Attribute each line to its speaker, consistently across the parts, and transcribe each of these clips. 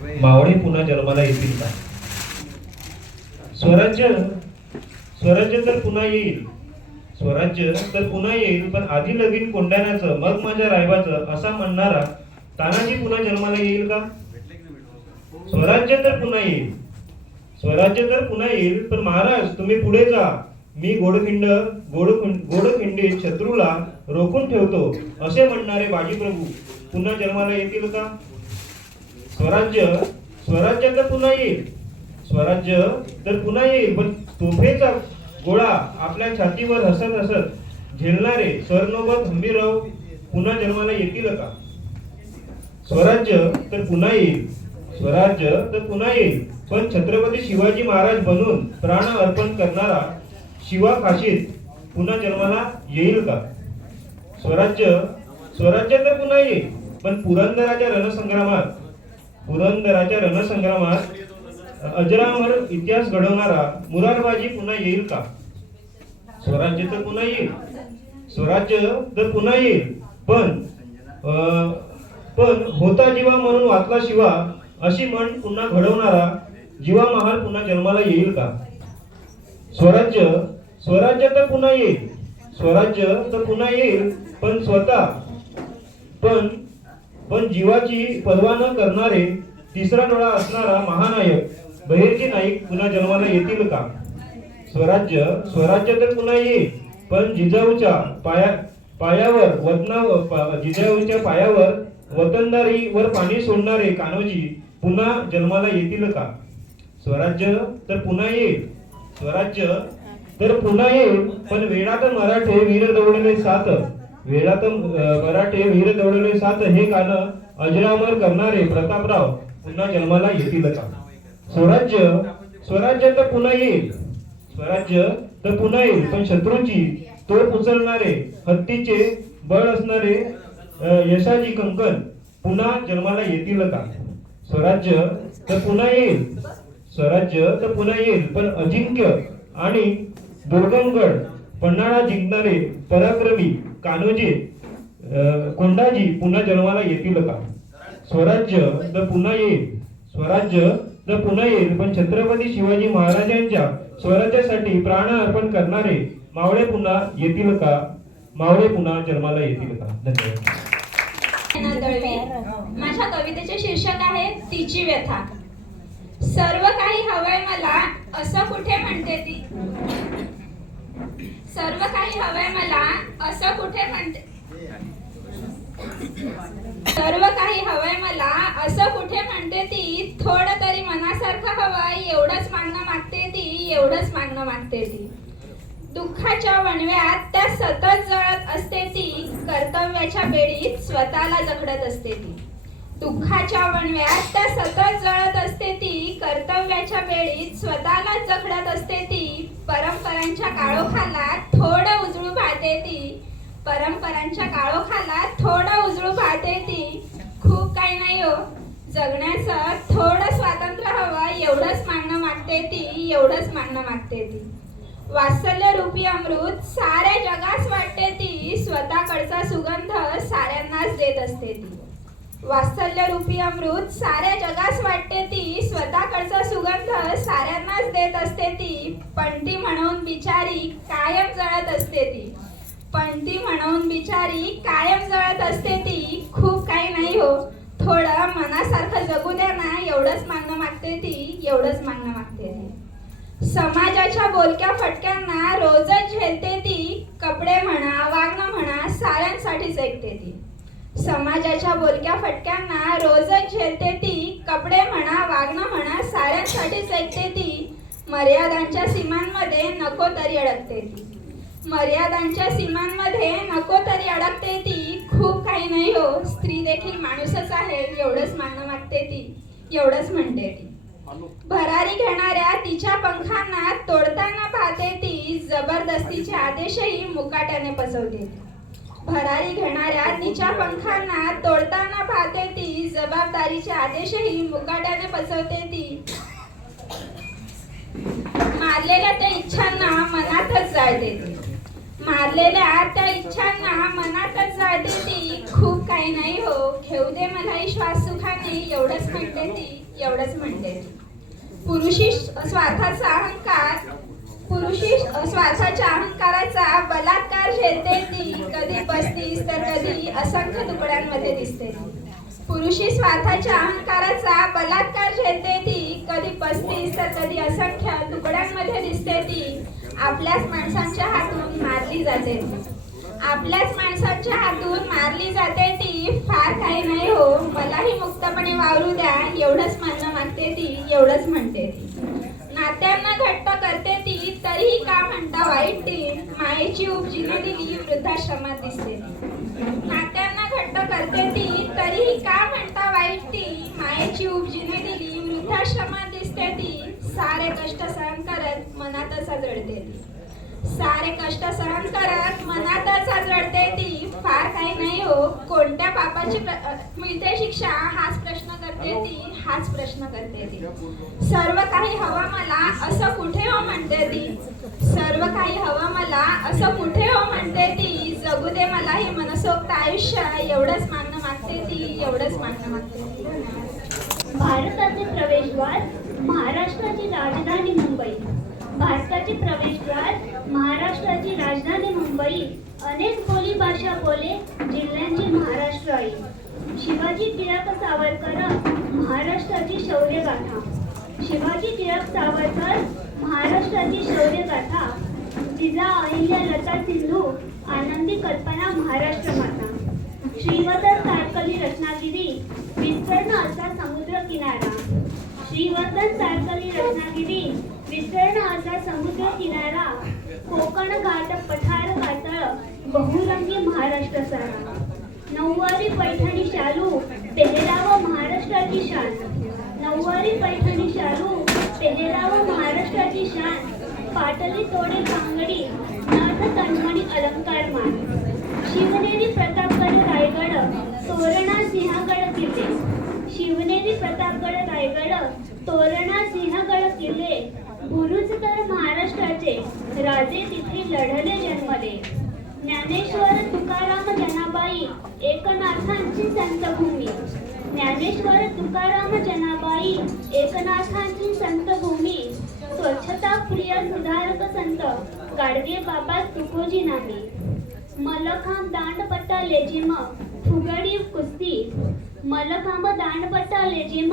Speaker 1: मावळे पुन्हा जन्माला येतील का? स्वराज्य स्वराज्य तर पुन्हा येईल. स्वराज्य तर पुन्हा येईल पण आधी लगीन कोंड्याण्याचं मग माझ्या रायबाचं असा म्हणणारा तानाजी पुन्हा जन्माला येईल का? स्वराज्य तर पुन्हा येईल. स्वराज्य तर पुन्हा येईल पण महाराज तुम्ही पुढे जा. मी गोडखिंड गोड गोडखिंडीत शत्रूला रोखून ठेवतो असे म्हणणारे बाजीप्रभू पुन्हा जन्माला येतील का? स्वराज्य स्वराज्य तर पुन्हा येईल. स्वराज्य तर पुन्हा येईल पण तोफेचा गोळा आपल्या छातीवर हसत हसत झेलणारे सरनोबत हंबीरराव पुन्हा जन्माला येतील का? स्वराज्य तर पुन्हा येईल. स्वराज्य तर पुन्हा येईल. पण छत्रपती शिवाजी महाराज बनून प्राण अर्पण करणारा शिवा काशीत पुन्हा जन्माला येईल का? स्वराज्य स्वराज्य तर पुन्हा येईल पण पुरंदराच्या रणसंग्रामात पुरंदराच्या रणसंग्रामात अजरामर इतिहास घडवणारा मुरारबाजी पुन्हा येईल का? स्वराज्य तर पुन्हा येईल. स्वराज्य तर पुन्हा येईल. पण पण होता जीवा म्हणून वाचला शिवा अशी म्हण पुन्हा घडवणारा जीवा महाल पुन्हा जन्माला येईल का? स्वराज्य स्वराज्य तर पुन्हा येईल. स्वराज्य तर पुन्हा येईल पण स्वतः पण पण जीवाची पर्वा न करणारे तिसरा डोळा असणारा महानायक बहिर्जी नाईक पुन्हा जन्माला येतील का? स्वराज्य स्वराज्य तर पुन्हा येईल पण जिजाऊच्या पाया पायावर वतनावर जिजाऊच्या पायावर वतनदारी वर पाणी सोडणारे कान्होजी पुन्हा जन्माला येतील का? स्वराज्य तर पुन्हा येईल स्वराज्य तर पुन्हा येईल पण वेळात मराठे वीर दौडले सात. वेळात मराठे वीर दौडले सात हे गाणं अजरामर करणारे प्रतापराव पुन्हा जन्माला येतील का स्वराज्य स्वराज्य तर पुन्हा येईल. स्वराज्य तर पुन्हा येईल पण शत्रूची तोफ उचलणारे हत्तीचे बळ असणारे यशाजी यशाची कंकण पुन्हा जन्माला येतील का स्वराज्य तर पुन्हा येईल. स्वराज्य तर पुन्हा येईल पण अजिंक्य आणि दुर्गमगड पन्हाळा जिंकणारे पराक्रमी कान्होजी कोंडाजी पुन्हा जन्माला येतील का? स्वराज्य तर पुन्हा येईल. स्वराज्य तर पुन्हा येईल. पण छत्रपती शिवाजी महाराजांच्या स्वराज्यासाठी प्राण अर्पण करणारे मावळे पुन्हा येतील का? मावळे पुन्हा जन्माला येतील का? धन्यवाद.
Speaker 2: माझ्या कवितेचे शीर्षक आहे तिची व्यथा. सर्व काही हवंय मला असं कुठे म्हणते ती? सर्व काही हवंय मला असं कुठे म्हणते? सर्व काही हवंय मला असं कुठे म्हणते ती? थोडं तरी मनासारखं हवंय एवढंच मागणं मागते ती एवढंच मागणं मागते ती. दुःखाच्या वणव्यात त्या सतत जळत असते ती कर्तव्याच्या बेडीत स्वतःला जखडत असते ती. दुःखाच्या वणव्यात त्या सतत जळत असते ती कर्तव्याच्या बेडीत स्वतःला जखडत असते ती परंपरांच्या काळोखाला थोडं उजळू पाहते ती परंपरांच्या काळोखाला थोडं उजळू पाहते ती खूप काही नाही हो. जगण्याचं थोडं स्वातंत्र्य हवं एवढंच मागणं मागते ती एवढंच मागणं मागते ती वात्सल्य रूपी अमृत साऱ्या जगास वाटते ती स्वतःकडचा सुगंध साऱ्यांनाच देत असते ती. वात्सल्य रूपी अमृत साऱ्या जगास वाटते ती. स्वतःकडचा सुगंध साऱ्यांनाच देत असते ती. पण म्हणून बिचारी कायम जळत असते ती. पणती म्हणून बिचारी कायम जळत असते ती. खूप काही नाही हो. थोडं मनासारखं जगू द्या ना एवढंच मागणं मागते ती एवढंच मागणं मागते ती. समाजाच्या बोलक्या फटक्यांना रोजच झेलते ती. कपडे म्हणा वागणं म्हणा साऱ्यांसाठीच ऐकते ती. समाजाच्या बोलक्या फटक्यांना रोजच झेलते ती. कपडे म्हणा वागणं म्हणा साऱ्यांसाठीच ऐकते ती. मर्यादांच्या सीमांमध्ये नको तरी अडकते ती. मर्यादांच्या सीमांमध्ये नको तरी अडकते ती. खूप काही नाही हो. स्त्री देखील माणूसच आहे. एवढंच मागणं मागते ती. एवढंच म्हणते ती. भरारी घेणाऱ्या तिच्या पंखांना तोडताना पाहते ती. जबरदस्तीचे आदेशही मुकाट्याने पसवते ती. भरारी घेणाऱ्या तिच्या पंखांना तोडताना पाहते ती. जबाबदारीचे आदेशही मुकाट्याने बसवते ती. मारलेल्या त्या इच्छांना मनातच जाय देते. मारलेल्या त्या इच्छांना मनातच जाते देते. खूप काही नाही हो. घेऊ दे मलाही श्वास सुखाने. एवढंच म्हणते ती. एवढंच म्हणते ती. पुरुषी स्वार्थाचा अहंकार पुरुषी स्वार्थाच्या अहंकाराचा बलात्कार झेलते ती. कधी पस्तीस तर कधी असंख्य तुकड्यांमध्ये दिसते पुरुषी स्वार्थाच्या अहंकाराचा बलात्कार झेलते ती. कधी पस्तीस तर कधी असंख्य तुकड्यांमध्ये दिसते ती. आपल्याच माणसांच्या हातून मारली जाते आपल्याच माणसाच्या हातून मारली जाते ती. फार काही नाही हो. मलाही मुक्तपणे वावरू द्या. एवढंच म्हणणं मागते ती. एवढंच म्हणते ती नात्यांना घट्ट करते ती तरीही का म्हणता वाईट ती मायेची उपजीने दिली वृद्धाश्रमात दिसते. नात्यांना घट्ट करते ती तरीही का म्हणता वाईट ती? मायेची उपजीने दिली वृद्धाश्रमात दिसते ती. सारे कष्ट सहन करत मनातच आजळते ती. सारे कष्ट सहन करत मनातच आजळते नाही हो कोणत्या पापाची मिळते शिक्षा हाच प्रश्न करते ती हाच प्रश्न करते ती. सर्व काही हवं मला असं कुठे हो म्हणते ती? सर्व काही हवं मला असं कुठे हो म्हणते ती? जगू दे मला हे मनसोक्त आयुष्य एवढंच मागणं मागते ती एवढंच मागणं मागते
Speaker 3: भारताचे प्रवेशद्वार महाराष्ट्राची राजधानी मुंबई. भारताचे प्रवेशद्वार महाराष्ट्राची राजधानी मुंबई अनेक बोली भाषा बोले जिल्ह्यांचे महाराष्ट्र आहे शिवाजी टिळक सावरकर महाराष्ट्राची शौर्यगाथा. शिवाजी टिळक सावरकर महाराष्ट्राची शौर्यगाथा. जिजा अहिल्या लता सिंधू आनंदी कल्पना महाराष्ट्र माता. श्रीवर्धन तारकली रत्नागिरी विस्तीर्ण असा समुद्र किनारा. श्रीवर्धन तारकली रत्नागिरी विस्तीर्ण असा समुद्र किनारा कोकण घाट पठार कातळ बहुरंगी महाराष्ट्र सारा नऊवारी पैठणी शालू पेहराव महाराष्ट्राची शान. नऊवारी पैठणी शालू पेहराव महाराष्ट्राची शान. पाटली तोडे कांगडी नाथ तनमणी अलंकार मान. शिवनेरी प्रतापगड रायगड तोरणा सिंहगड किल्ले शिवनेरी प्रतापगड रायगड तोरणा सिंहगड किल्ले बुरुज तर महाराष्ट्राचे राजे तिथे लढले जन्मले. ज्ञानेश्वर तुकाराम जनाबाई एकनाथांची संतभूमी. ज्ञानेश्वर तुकाराम जनाबाई एकनाथांची संतभूमी. स्वच्छता प्रिय सुधारक संत गाडगे बाबा तुकोजी नामी. मलखांब दांडपट्टा लेझिम फुगडी कुस्ती. मलखांब दांडपट्टा लेझिम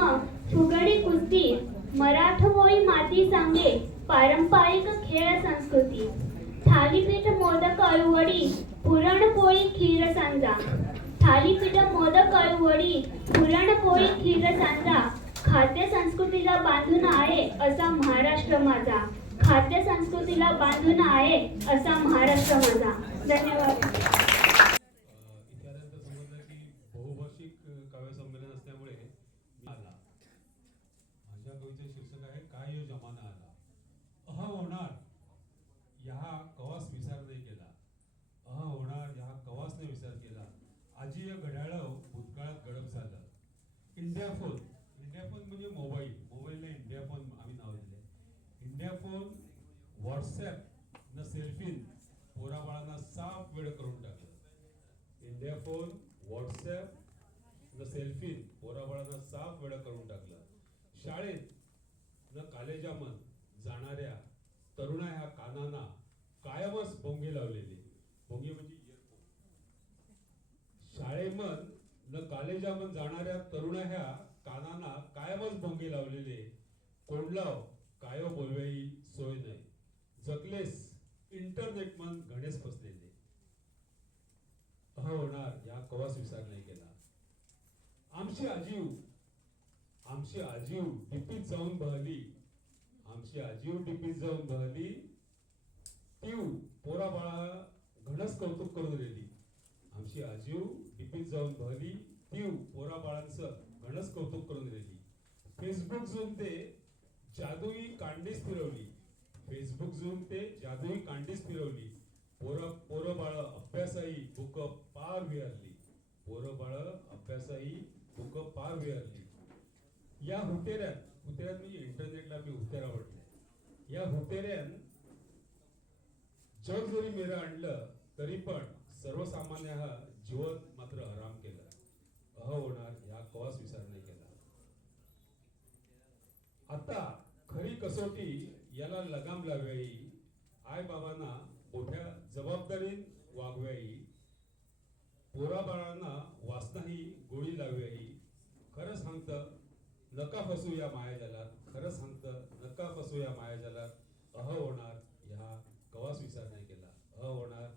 Speaker 3: फुगडी कुस्ती. मराठमोळी माती सांगे पारंपरिक खेळ वडी पुरणपोळी खीर सांजा. थालीपीठ मोदक वडी पुरणपोळी खीर सांजा. खाद्य संस्कृतीला बांधून आहे असा महाराष्ट्र माझा. खाद्य संस्कृतीला बांधून आहे असा महाराष्ट्र माझा. धन्यवाद
Speaker 4: इथे आल्यानंतर समजलं की बहुभाषिक काव्य संमेलन असल्यामुळे मी आला माझ्या कवितेचे शीर्षक आहे काय यो जमाना आला अह होणार ह्या कवास विचार नाही केला अह होणार ह्या कवासने विचार केला आजी या घड्याळ भूतकाळात गडप झालं इंडिया फोन इंडिया फोन म्हणजे मोबाईल मोबाईलला इंडिया फोन आम्ही नाव दिले इंडिया फोन व्हॉट्सॲप न सेल्फीन पोराबाळांना साफ वेळ करून टाकलं इंडिया फोन व्हॉट्सॲप न सेल्फीन पोराबाळांना साफ वेळ करून टाकलं. शाळेत न कालेजामन जाणाऱ्या तरुणा ह्या कानांना कायमच भोंगे लावलेले. भोंगे म्हणजे शाळेमन न कालेजामन जाणाऱ्या तरुणा ह्या कानांना कायमच भोंगे लावलेले. कोंडलाव कायो बोलवेई सोय नाही. जगलेस इंटरनेट मन गणेश फसलेले होणार या विचार नाही केला? आमची आजीव आमची आजीव डिपीत जाऊन बहली आमची आजीव डिपीत जाऊन बहली तीव पोरा बाळा घणच कौतुक करून दिली आमची आजीव डिपीत जाऊन बहली तीव पोरा बाळांचं घणच कौतुक करून दिली फेसबुक जून ते जादुई कांडीस फिरवली फेसबुक जून ते जादुई कांडीस फिरवली पोरं पोरं बाळ अभ्यासाई बुक पार विहरली. पोरं बाळ अभ्यासाही बुक पार विहरली या हुतेऱ्यात हुतेऱ्यात म्हणजे इंटरनेटला मी हुतेरा म्हटलंय. या हुतेऱ्यान जग जरी मेरं आणलं तरी पण सर्वसामान्य हा जीवन मात्र आराम केलं. अह होणार या कवास विचार नाही केला. आता खरी कसोटी याला लगाम लावाई आई बाबांना मोठ्या जबाबदारीन वागवाई पोराबाळांना वासना ही गोळी लावी ही खरं सांगतं नका फसू या मायाजाला. खरं सांगत नका फसू या मायाजाला. अह होणार ह्या कवाच विचार नाही केला. अह होणार